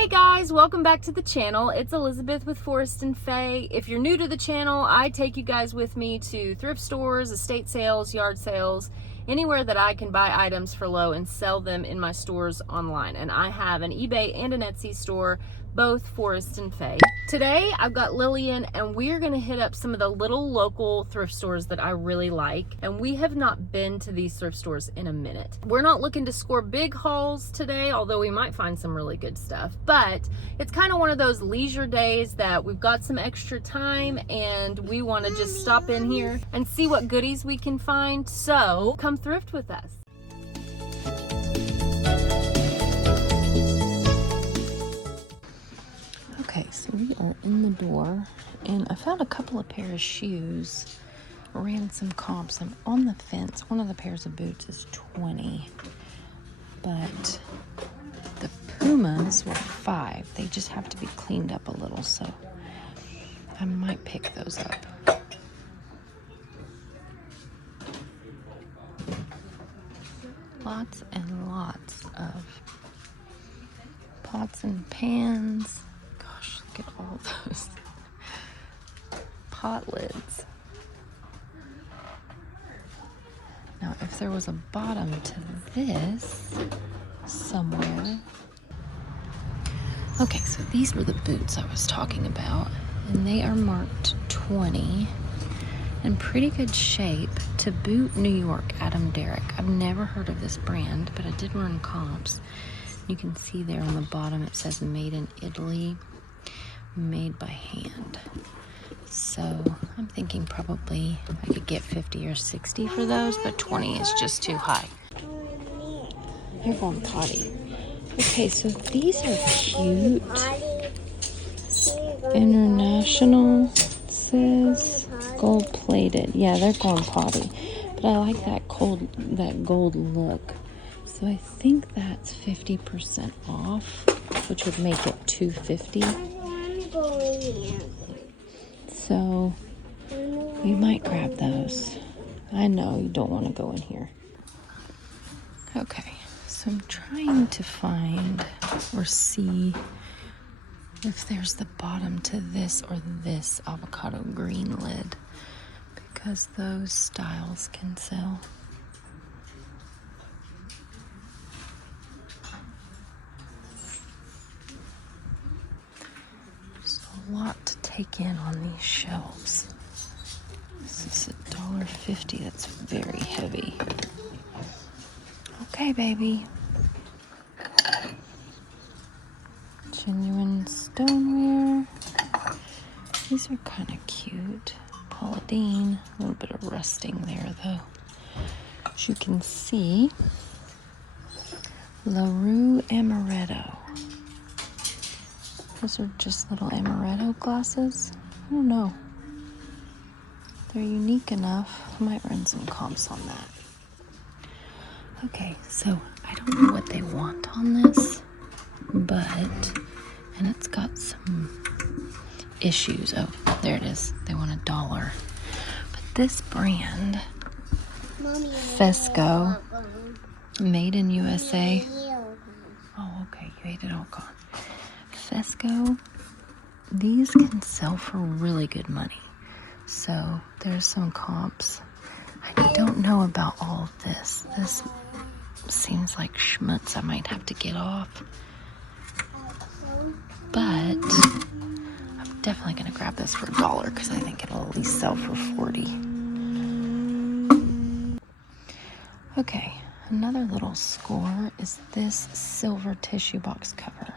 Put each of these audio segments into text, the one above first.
Hey guys, welcome back to the channel. It's Elizabeth with Forrest and Faye. If you're new to the channel, I take you guys with me to thrift stores, estate sales, yard sales, anywhere that I can buy items for low and sell them in my stores online. And I have an eBay and an Etsy store, both Forrest and Faye. Today I've got Lillian and we're gonna hit up some of the little local thrift stores that I really like. And we have not been to these thrift stores in a minute. We're not looking to score big hauls today, although we might find some really good stuff. But it's kind of one of those leisure days that we've got some extra time and we want to just stop in here and see what goodies we can find. So come thrift with us. Okay, so we are in the door and I found a couple of pairs of shoes, ran some comps. I'm on the fence. One of the pairs of boots is $20, but the Pumas were $5. They just have to be cleaned up a little, so I might pick those up. Lots and lots of pots and pans. Gosh, look at all those pot lids. Now, if there was a bottom to this somewhere. Okay, so these were the boots I was talking about, and they are marked 20. In pretty good shape. To Boot, New York, Adam Derrick. I've never heard of this brand, but I did run comps. You can see there on the bottom it says made in Italy, made by hand. So I'm thinking probably I could get 50 or 60 for those, but 20 is just too high. You're going potty. Okay, so these are cute. International, it says. Gold plated. Yeah, they're going potty. But I like that gold look. So I think that's 50% off, which would make it $250. So we might grab those. I know you don't want to go in here. Okay, so I'm trying to find or see if there's the bottom to this or this avocado green lid, because those styles can sell. There's a lot to take in on these shelves. This is $1.50. That's very heavy. Okay, baby. Genuine stoneware. These are kind of cute. Paula Deen. A little bit of rusting there, though. As you can see, LaRue Amaretto. Those are just little amaretto glasses. I don't know. They're unique enough. I might run some comps on that. Okay, so I don't know what they want on this, but, and it's got some issues. Oh, there it is. They want $1. But this brand, Fesco, made in USA. Oh, okay, you ate it all gone. Fesco, these can sell for really good money. So there's some comps. I don't know about all of this. This seems like schmutz I might have to get off. But I'm definitely going to grab this for $1 because I think it'll at least sell for 40. Okay, another little score is this silver tissue box cover.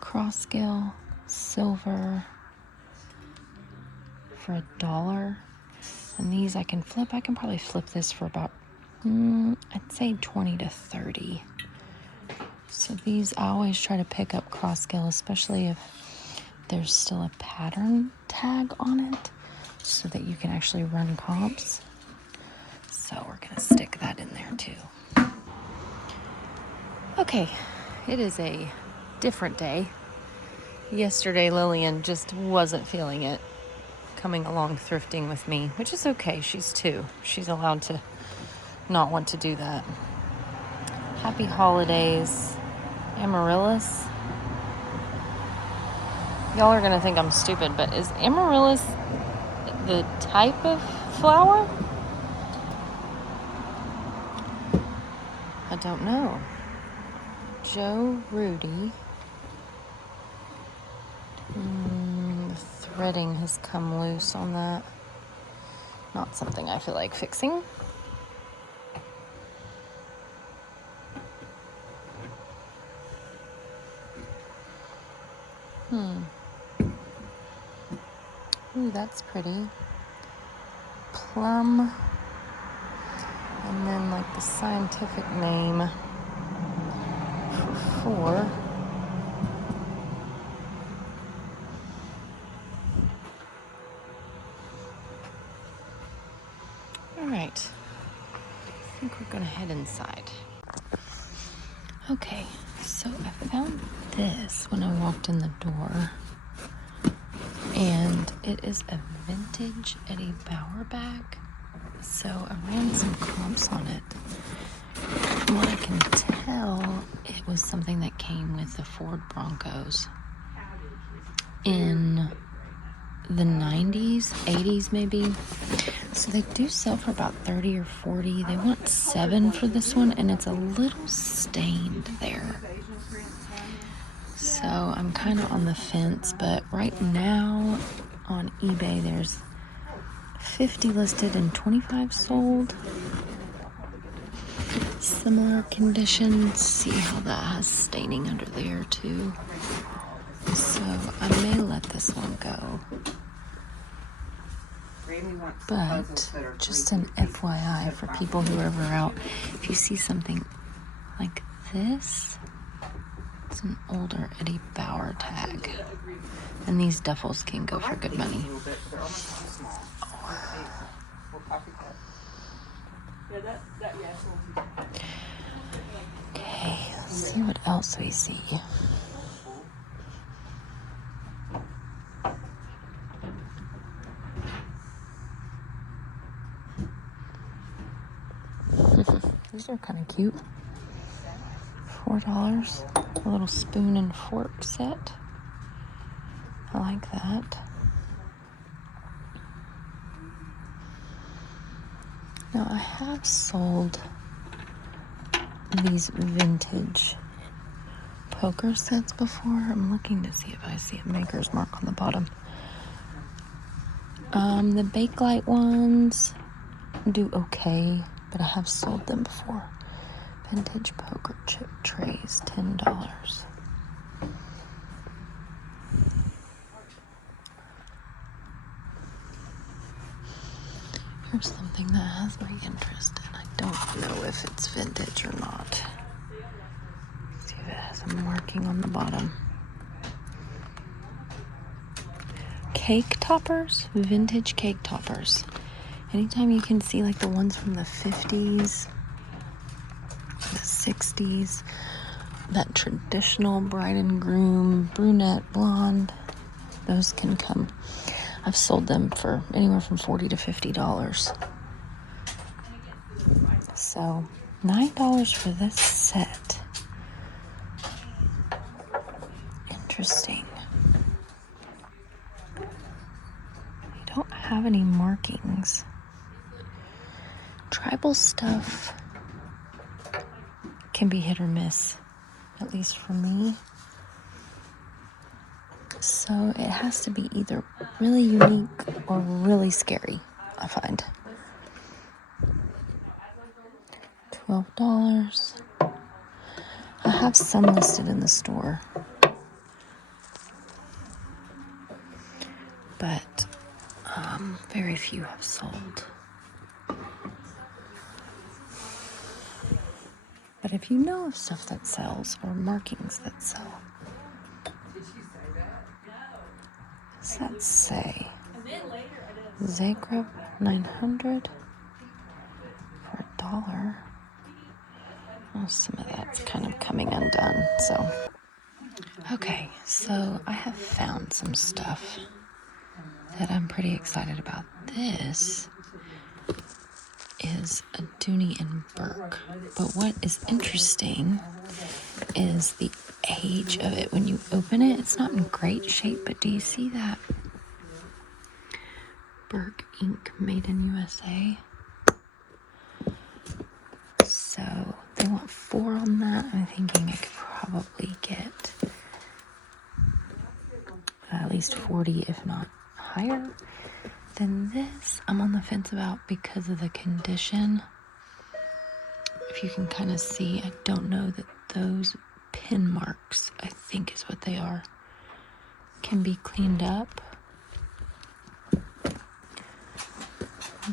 Cross scale silver for $1. And these I can flip. I can probably flip this for about, I'd say 20 to 30. So these, I always try to pick up cross scale, especially if there's still a pattern tag on it, so that you can actually run comps. So we're gonna stick that in there too. Okay, it is a different day. Yesterday, Lillian just wasn't feeling it, coming along thrifting with me, which is okay. She's 2. She's allowed to not want to do that. Happy holidays. Amaryllis. Y'all are gonna think I'm stupid, but is amaryllis the type of flower? I don't know. Joe Rudy. The threading has come loose on that. Not something I feel like fixing. Ooh, that's pretty. Plum. And then like the scientific name for 4. All right. I think we're gonna head inside. Okay, so I found this when I walked in the door. And it is a vintage Eddie Bauer bag. So I ran some comps on it. From what I can tell, it was something that came with the Ford Broncos in the 90s, 80s maybe. So they do sell for about 30 or 40. They want 7 for this one, and it's a little stained there. So I'm kind of on the fence, but right now on eBay there's 50 listed and 25 sold. Similar conditions. See how that has staining under there too. So I may let this one go. But just an FYI for people who are ever out, if you see something like this, it's an older Eddie Bauer tag. And these duffels can go for good money. Okay, let's see what else we see. These are kind of cute. $4. A little spoon and fork set. I like that. Now I have sold these vintage poker sets before. I'm looking to see if I see a maker's mark on the bottom. The Bakelite ones do okay, but I have sold them before. Vintage poker chip trays, $10. Here's something that has my interest, and I don't know if it's vintage or not. See if it has a marking on the bottom. Cake toppers, vintage cake toppers. Anytime you can see like the ones from the 50s, the 60s, that traditional bride and groom, brunette, blonde, those can come. I've sold them for anywhere from $40 to $50. So $9 for this set. Interesting. You don't have any markings. Tribal stuff can be hit or miss, at least for me. So it has to be either really unique or really scary, I find. $12. I have some listed in the store, but very few have sold. But if you know of stuff that sells or markings that sell, what does that say? Zagreb 900 for $1. Oh, some of that's kind of coming undone, so. Okay, so I have found some stuff that I'm pretty excited about. This is a Dooney and Burke. But what is interesting is the age of it. When you open it, it's not in great shape, but do you see that? Burke ink, made in USA. So they want 4 on that. I'm thinking I could probably get at least 40, if not higher than this. I'm on the fence about because of the condition. If you can kind of see, I don't know that those pin marks, I think is what they are, can be cleaned up.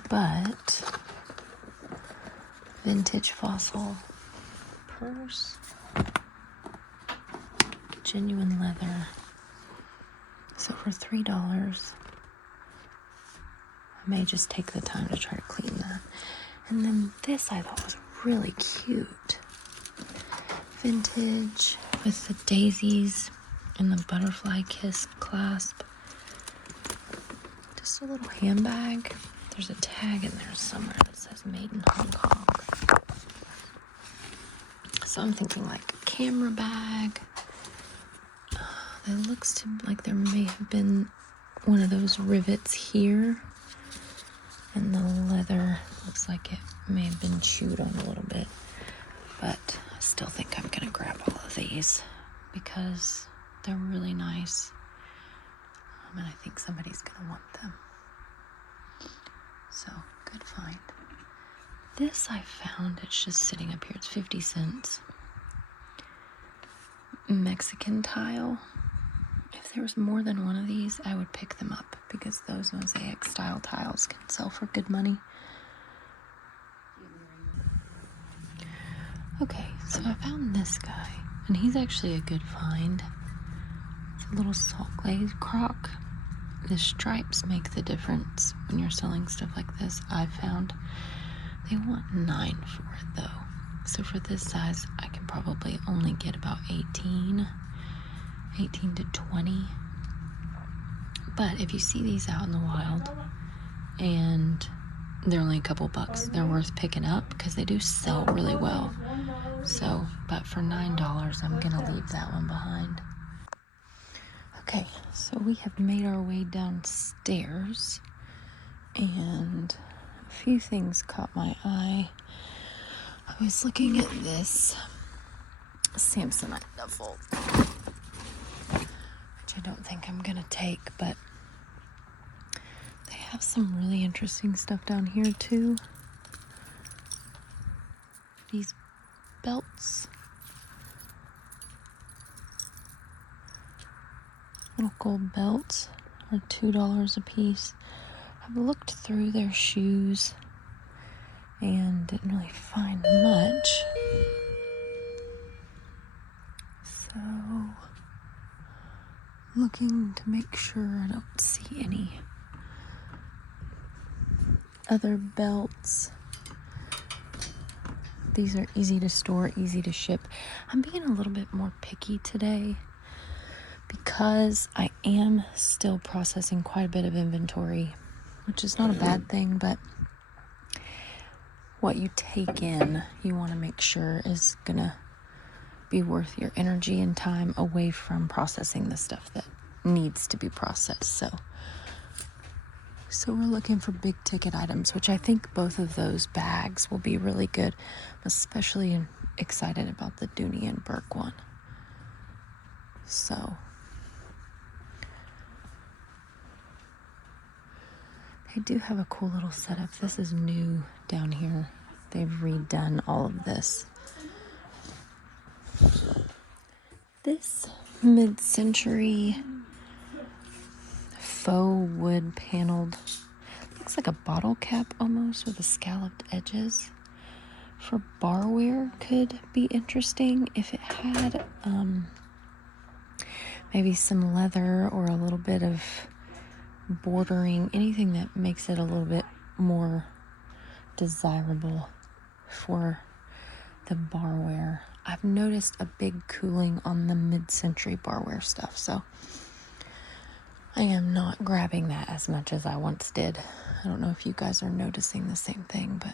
But vintage fossil purse, genuine leather. So for $3, I may just take the time to try to clean that. And then this I thought was really cute. Vintage with the daisies and the butterfly kiss clasp. Just a little handbag. There's a tag in there somewhere that says made in Hong Kong. So I'm thinking like a camera bag. It looks to like there may have been one of those rivets here. And the leather looks like it may have been chewed on a little bit. But I still think I'm going to grab all of these because they're really nice. And I think somebody's going to want them. So, good find. This I found, it's just sitting up here. It's 50 cents. Mexican tile. If there was more than one of these, I would pick them up because those mosaic style tiles can sell for good money. Okay, so I found this guy, and he's actually a good find. It's a little salt glaze crock. The stripes make the difference when you're selling stuff like this, I've found. They want $9 for it, though. So for this size, I can probably only get about 18 to 20. But if you see these out in the wild, and they're only a couple bucks, they're worth picking up because they do sell really well. So, but for $9, I'm gonna leave that one behind. Okay, so we have made our way downstairs, and a few things caught my eye. I was looking at this Samsonite duffel, which I don't think I'm gonna take, but they have some really interesting stuff down here too. These belts. Little gold belts are $2 a piece. I've looked through their shoes and didn't really find much. So, looking to make sure I don't see any other belts. These are easy to store, easy to ship. I'm being a little bit more picky today because I am still processing quite a bit of inventory, which is not a bad thing, but what you take in, you want to make sure is gonna be worth your energy and time away from processing the stuff that needs to be processed. So we're looking for big ticket items, which I think both of those bags will be really good. I'm especially excited about the Dooney and Burke one. So they do have a cool little setup. This is new down here. They've redone all of this. This mid-century faux wood paneled, looks like a bottle cap almost with the scalloped edges. For barware could be interesting if it had maybe some leather or a little bit of bordering, anything that makes it a little bit more desirable for the barware. I've noticed a big cooling on the mid-century barware stuff, so I am not grabbing that as much as I once did. I don't know if you guys are noticing the same thing, but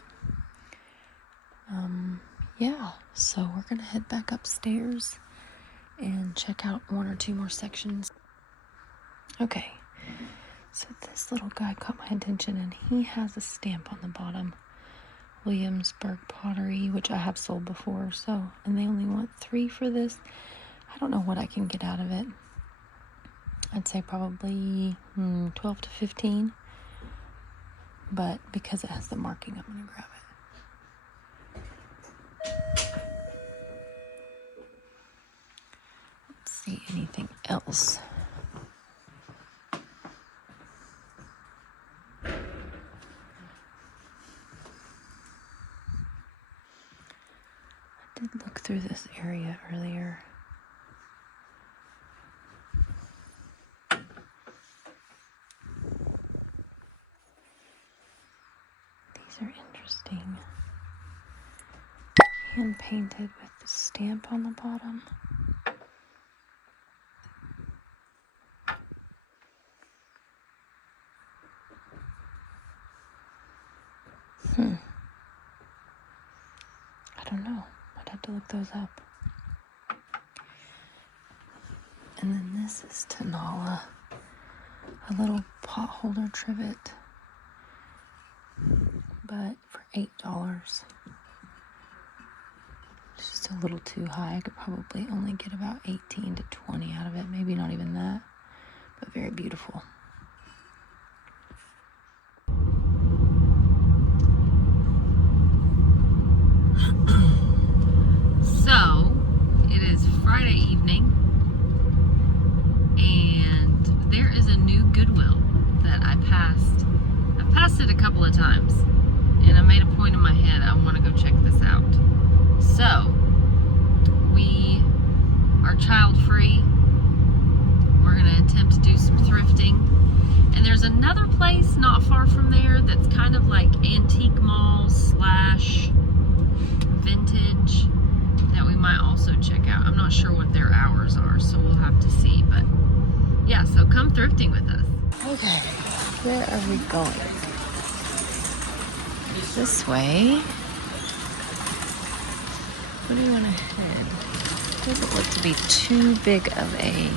yeah, so we're gonna head back upstairs and check out one or two more sections. Okay, so this little guy caught my attention, and he has a stamp on the bottom. Williamsburg pottery, which I have sold before, so, and they only want 3 for this. I don't know what I can get out of it. I'd say probably 12 to 15, but because it has the marking, I'm gonna grab it. Let's see, anything else? I did look through this area earlier. These are interesting. Hand painted with the stamp on the bottom. I don't know. I'd have to look those up. And then this is Tanala, a little pot holder trivet, but for $8. It's just a little too high. I could probably only get about 18 to 20 out of it, maybe not even that, but very beautiful. So, it is Friday evening, and there is a new Goodwill that I've passed it a couple of times, and I made a point in my head, I want to go check this out. So, we are child-free. We're going to attempt to do some thrifting. And there's another place not far from there that's kind of like antique mall / vintage that we might also check out. I'm not sure what their hours are, so we'll have to see. But yeah, so come thrifting with us. Okay, where are we going? This way. Where do you want to head? Doesn't look to be too big of a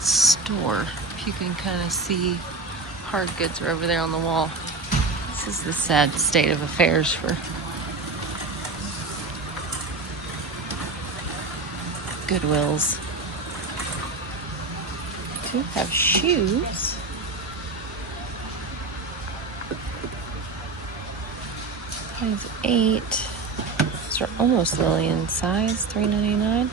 store. If you can kind of see, hard goods are over there on the wall. This is the sad state of affairs for Goodwills. Do have shoes. Size 8. These are almost Lillian size, $3.99.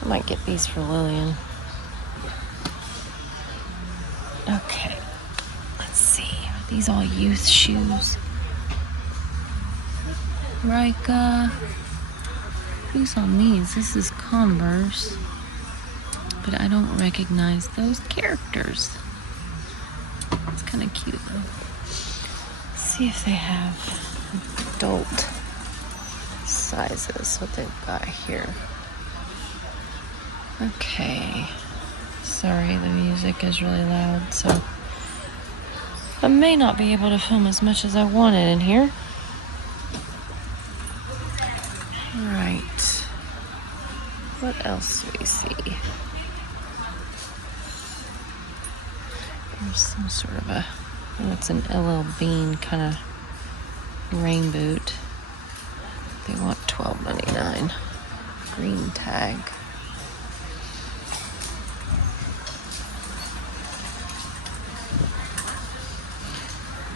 I might get these for Lillian. Okay, let's see. Are these all youth shoes? Rika. Who's on these? This is Converse. But I don't recognize those characters. It's kind of cute though. Let's see if they have adult sizes, what they've got here. Okay. Sorry, the music is really loud, so I may not be able to film as much as I wanted in here. Alright. What else do we see? There's some sort of a, oh, it's an LL Bean kind of rain boot. They want $12.99. Green tag.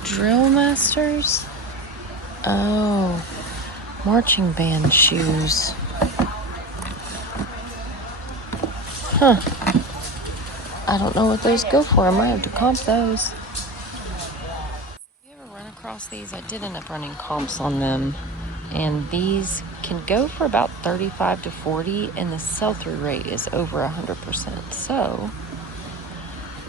Drill Masters? Oh, marching band shoes. Huh. I don't know what those go for. I might have to comp those. You ever run across these? I did end up running comps on them. And these can go for about 35 to 40, and the sell-through rate is over 100%. So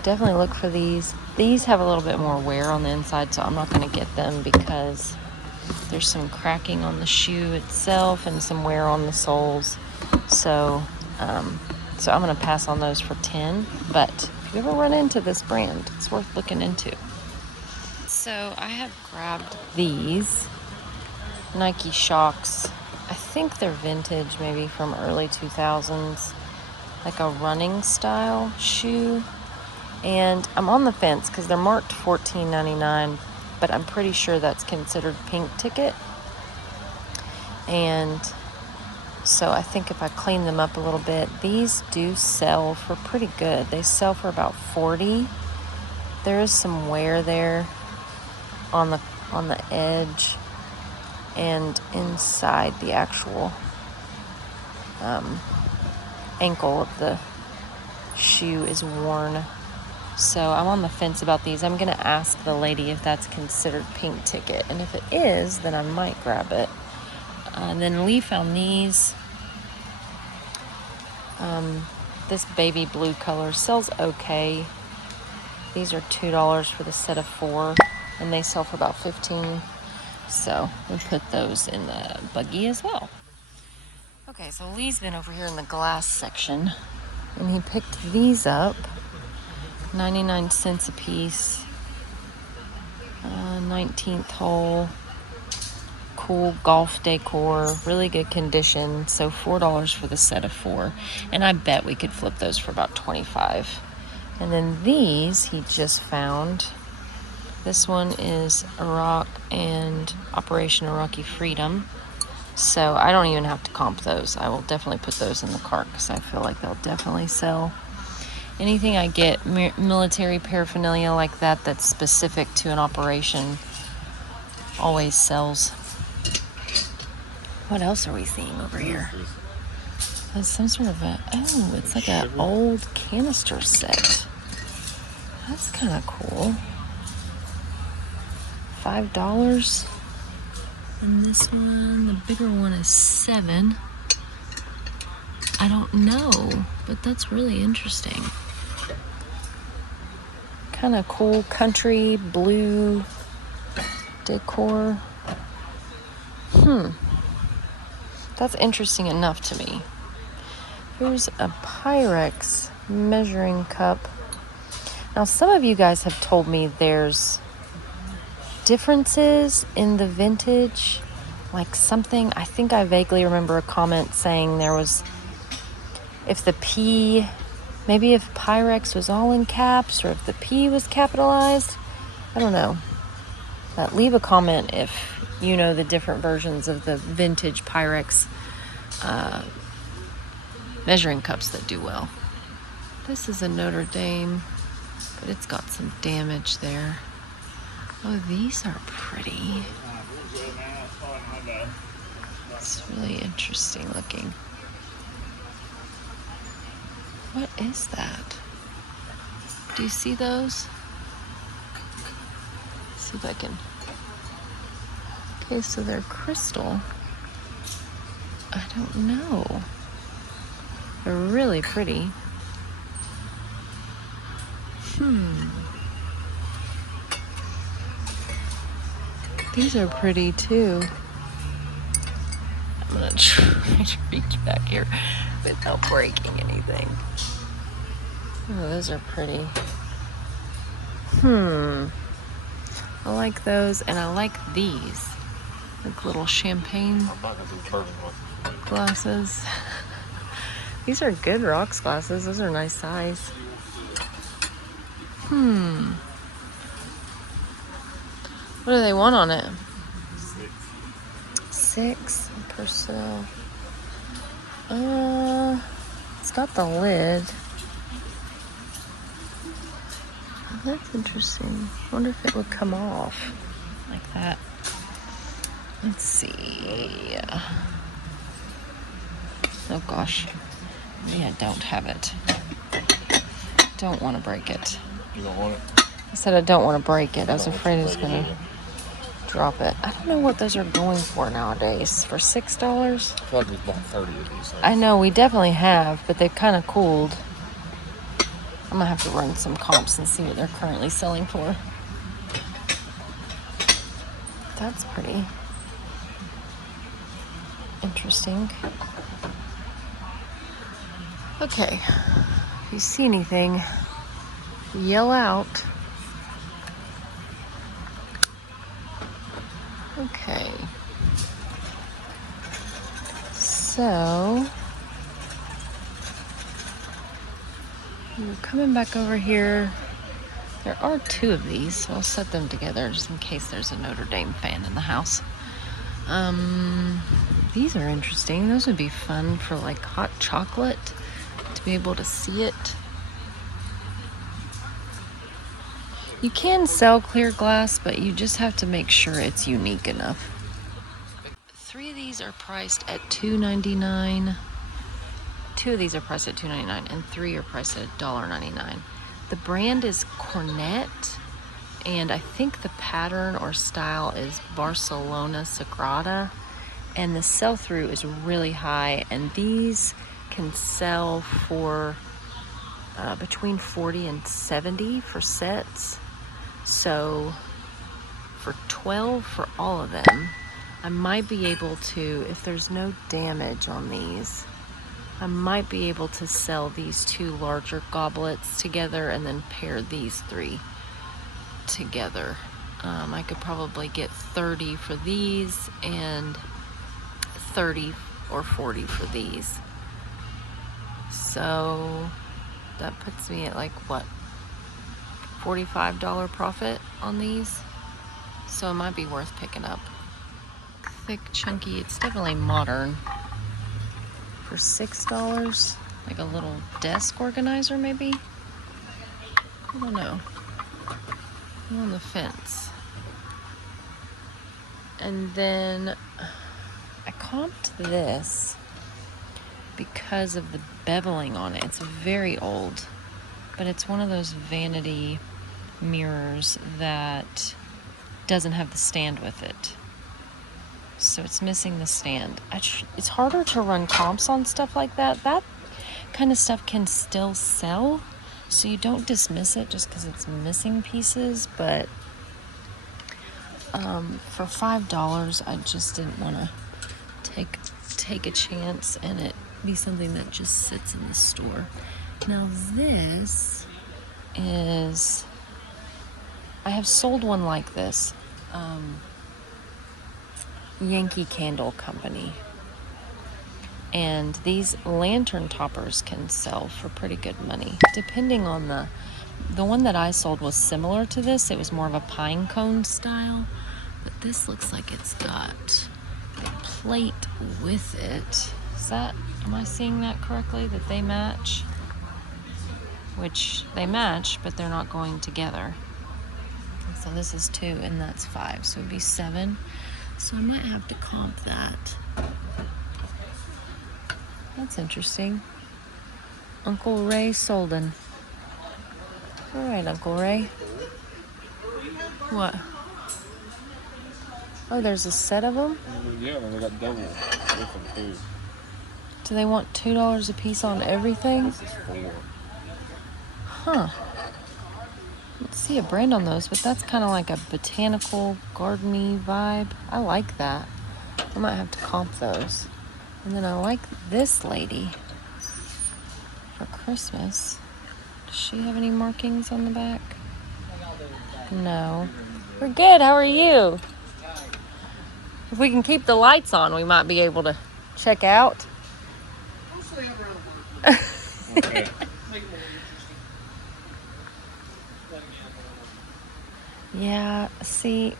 definitely look for these. These have a little bit more wear on the inside, so I'm not going to get them because there's some cracking on the shoe itself and some wear on the soles. So I'm going to pass on those for 10. But If you ever run into this brand, it's worth looking into. So I have grabbed these Nike Shox. I think they're vintage, maybe from early 2000s, like a running style shoe. And I'm on the fence because they're marked $14.99, but I'm pretty sure that's considered pink ticket. And so I think if I clean them up a little bit, these do sell for pretty good. They sell for about $40. There is some wear there on the edge and inside the actual ankle of the shoe is worn. So I'm on the fence about these. I'm gonna ask the lady if that's considered pink ticket, and if it is, then I might grab it. And then Lee found these. This baby blue color sells okay. These are $2 for the set of 4, and they sell for about $15. So we put those in the buggy as well. Okay, so Lee's been over here in the glass section, and he picked these up. 99 cents a piece. 19th hole. Cool golf decor, really good condition. So $4 for the set of 4, and I bet we could flip those for about $25. And then these he just found. This one is Iraq and Operation Iraqi Freedom, so I don't even have to comp those. I will definitely put those in the cart because I feel like they'll definitely sell. Anything I get military paraphernalia like that that's specific to an operation always sells. What else are we seeing over here? There's some sort of it's like an old canister set. That's kind of cool. $5. And this one, the bigger one, is $7. I don't know, but that's really interesting. Kind of cool country blue decor. That's interesting enough to me. Here's a Pyrex measuring cup. Now, some of you guys have told me there's differences in the vintage. Like something, I think I vaguely remember a comment saying there was, if the P, maybe if Pyrex was all in caps or if the P was capitalized. I don't know. Leave a comment if you know the different versions of the vintage Pyrex measuring cups that do well. This is a Notre Dame, but it's got some damage there. Oh, these are pretty. It's really interesting looking. What is that? Do you see those? Let's see if I can. Okay, so they're crystal. I don't know. They're really pretty. These are pretty too. I'm gonna try to reach back here without breaking anything. Oh, those are pretty. I like those, and I like these. Like little champagne glasses. These are good rocks glasses. Those are a nice size. What do they want on it? 6 per sale. It's got the lid. Oh, that's interesting. I wonder if it would come off like that. Let's see. Oh gosh. Maybe I don't have it. Don't want to break it. You don't want it? I said I don't want to break it. I was afraid it was going to drop it. I don't know what those are going for nowadays. For $6? I feel like we bought 30 of these things. I know, we definitely have, but they've kind of cooled. I'm going to have to run some comps and see what they're currently selling for. That's pretty interesting. Okay, if you see anything, yell out. Okay. So we're coming back over here. There are 2 of these, so I'll set them together just in case there's a Notre Dame fan in the house. These are interesting. Those would be fun for like hot chocolate, to be able to see it. You can sell clear glass, but you just have to make sure it's unique enough. 3 of these are priced at $2.99. 2 of these are priced at $2.99, and 3 are priced at $1.99. The brand is Cornet, and I think the pattern or style is Barcelona Sagrada, and the sell-through is really high, and these can sell for between 40 and 70 for sets. So for 12 for all of them, I might be able to, if there's no damage on these, I might be able to sell these 2 larger goblets together and then pair these 3 together. I could probably get 30 for these and 30 or 40 for these. So that puts me at like what, $45 profit on these. So it might be worth picking up. Thick, chunky, it's definitely modern. For $6, like a little desk organizer maybe? I don't know. I'm on the fence. And then I comped this because of the beveling on it. It's very old, but it's one of those vanity mirrors that doesn't have the stand with it. So it's missing the stand. It's harder to run comps on stuff like that. That kind of stuff can still sell, so you don't dismiss it just because it's missing pieces. But for $5, I just didn't want to take a chance and it be something that just sits in the store. Now this is, I have sold one like this. Yankee Candle Company, and these lantern toppers can sell for pretty good money, depending on the one that I sold was similar to this. It was more of a pine cone style, but this looks like it's got a plate with it. Am I seeing that correctly, that they match? Which they match, but they're not going together. So this is 2 and that's 5, so it'd be 7. So I might have to comp that. That's interesting. Uncle Ray Solden. All right, Uncle Ray. What? Oh, there's a set of them? Yeah, they got double with them too. Do they want $2 a piece on everything? This is 4. Huh. Let's see a brand on those, but that's kind of like a botanical, garden-y vibe. I like that. I might have to comp those. And then I like this lady for Christmas. Does she have any markings on the back? No. We're good. How are you? If we can keep the lights on, we might be able to check out. Okay. Yeah, see,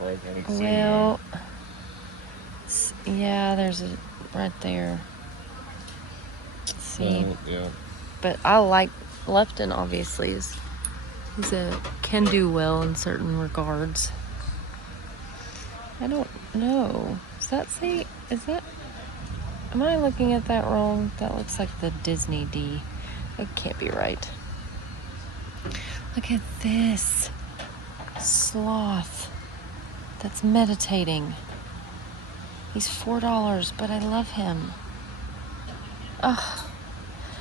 well, yeah, there's a right there. See, yeah. But I like Lefton. Obviously, can do well in certain regards. I don't know. Am I looking at that wrong? That looks like the Disney D. It can't be right. Look at this sloth that's meditating. He's $4, but I love him. Ugh.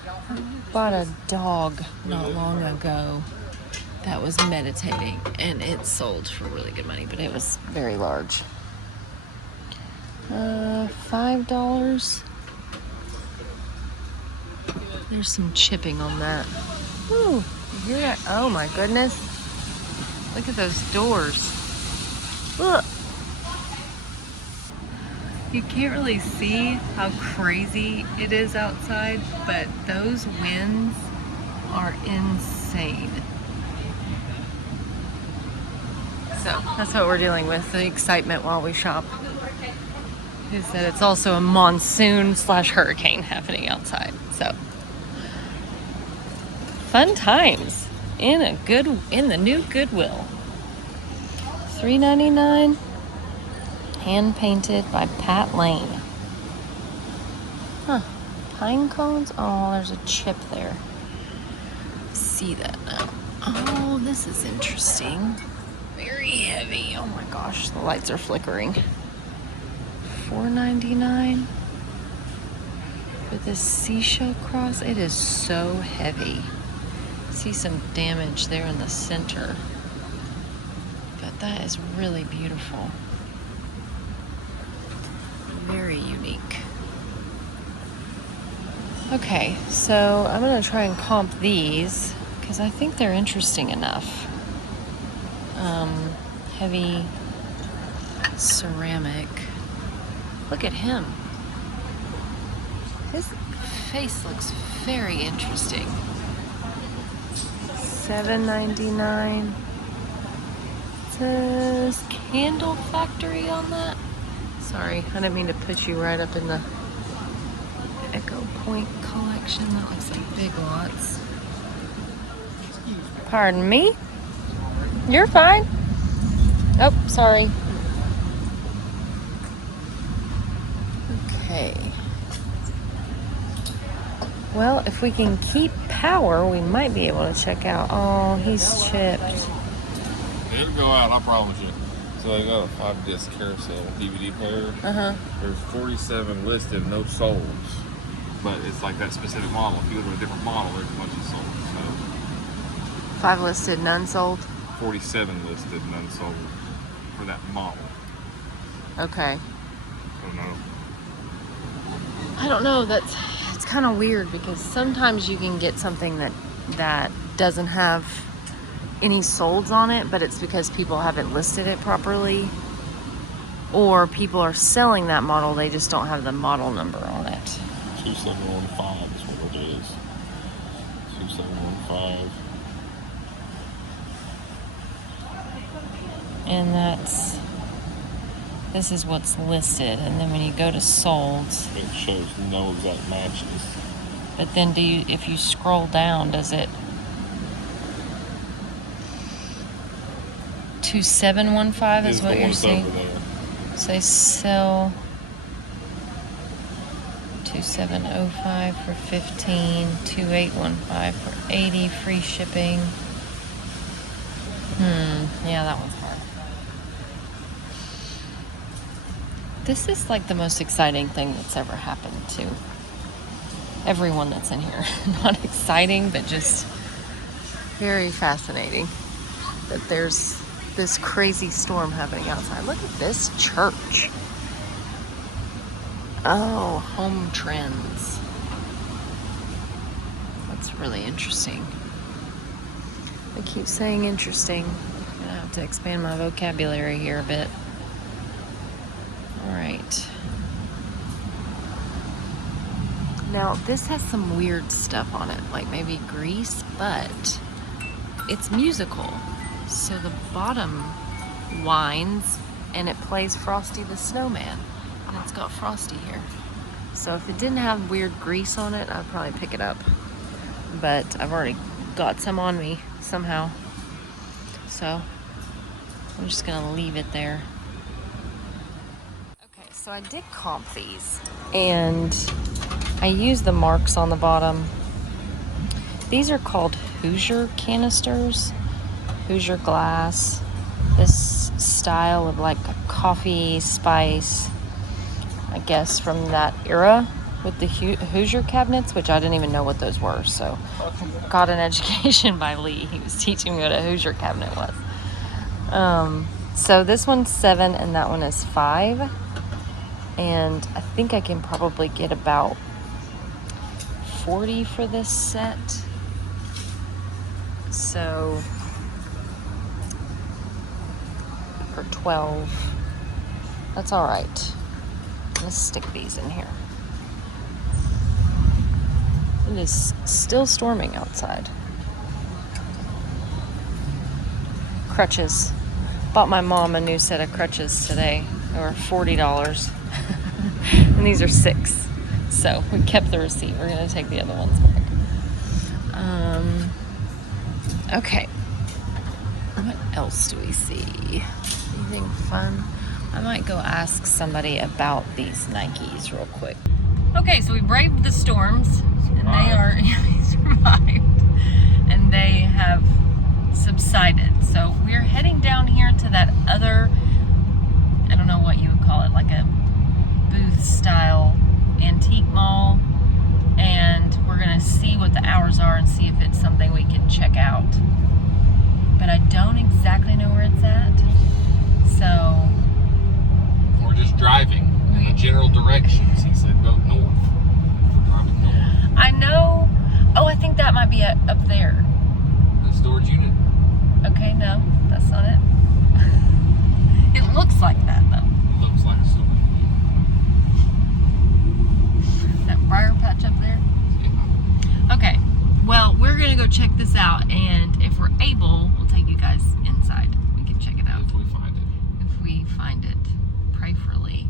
I bought a dog not long ago that was meditating, and it sold for really good money, but it was very large. $5. There's some chipping on that. Ooh. You hear that? Oh my goodness. Look at those doors. Look. You can't really see how crazy it is outside, but those winds are insane. So that's what we're dealing with, the excitement while we shop. Is that it's also a monsoon / hurricane happening outside. So fun times in the new Goodwill. $3.99, hand painted by Pat Lane. Huh. Pine cones. Oh, there's a chip there. See that now. Oh, this is interesting. Very heavy. Oh my gosh, the lights are flickering. $4.99 for this seashell cross. It is so heavy. See some damage there in the center, but that is really beautiful. Very unique. Okay, so I'm gonna try and comp these because I think they're interesting enough. Heavy ceramic. Look at him. His face looks very interesting. $7.99. Says Candle Factory on that. Sorry, I didn't mean to put you right up in the Echo Point collection. That looks like Big Lots. Pardon me? You're fine. Oh, sorry. Okay. Well, if we can keep power, we might be able to check out. Oh, he's chipped. It'll go out, I promise you. So I got a 5-disc carousel DVD player. There's 47 listed, no solds. But it's like that specific model. If you go to a different model, there's a bunch of solds. So 5 listed, none sold. 47 listed, none sold for that model. Okay. Oh no. I don't know. It's kind of weird because sometimes you can get something that doesn't have any solds on it, but it's because people haven't listed it properly, or people are selling that model, they just don't have the model number on it. 2715 is what it is. 2715. And this is what's listed, and then when you go to solds, It shows no exact matches. but then if you scroll down, does it 2715 is what you're seeing? Over there. Say sell 2705 for 15, 2815 for 80, free shipping. Yeah, that one's hard. This is like the most exciting thing that's ever happened to everyone that's in here. Not exciting, but just very fascinating that there's this crazy storm happening outside. Look at this church. Oh, home trends. That's really interesting. I keep saying interesting. I'm gonna have to expand my vocabulary here a bit. All right. Now, this has some weird stuff on it, like maybe grease, but it's musical. So the bottom winds and it plays Frosty the Snowman. And it's got Frosty here. So if it didn't have weird grease on it, I'd probably pick it up. But I've already got some on me somehow. So I'm just gonna leave it there. Okay, so I did comp these. And I used the marks on the bottom. These are called Hoosier canisters. Hoosier glass. This style of like a coffee spice, I guess from that era with the Hoosier cabinets, which I didn't even know what those were. So got an education by Lee. He was teaching me what a Hoosier cabinet was. So this one's 7 and that one is 5. And I think I can probably get about 40 for this set. So for 12, that's all right. Let's stick these in here. It is still storming outside. Crutches. Bought my mom a new set of crutches today. They were $40. And these are 6. So we kept the receipt. We're gonna take the other ones back. Okay. What else do we see? Anything fun? I might go ask somebody about these Nikes real quick. Okay, so we braved the storms, and they are survived, and they have subsided. So we're heading down here to that other, I don't know what you would call it, like a booth style antique mall, and we're gonna see what the hours are and see if it's something we can check out. But I don't exactly know where it's at, so We're just driving in the general directions. He said go north. We're driving north. I know. Oh, I think that might be up there. The storage unit. Okay, no, that's not it. It looks like that though. It looks like a storage unit. That briar patch up there. Yeah. Okay, well, we're gonna go check this out, and if we're able, we'll take you guys inside. We can check it out If we find it. if we find it. Pray for Lee.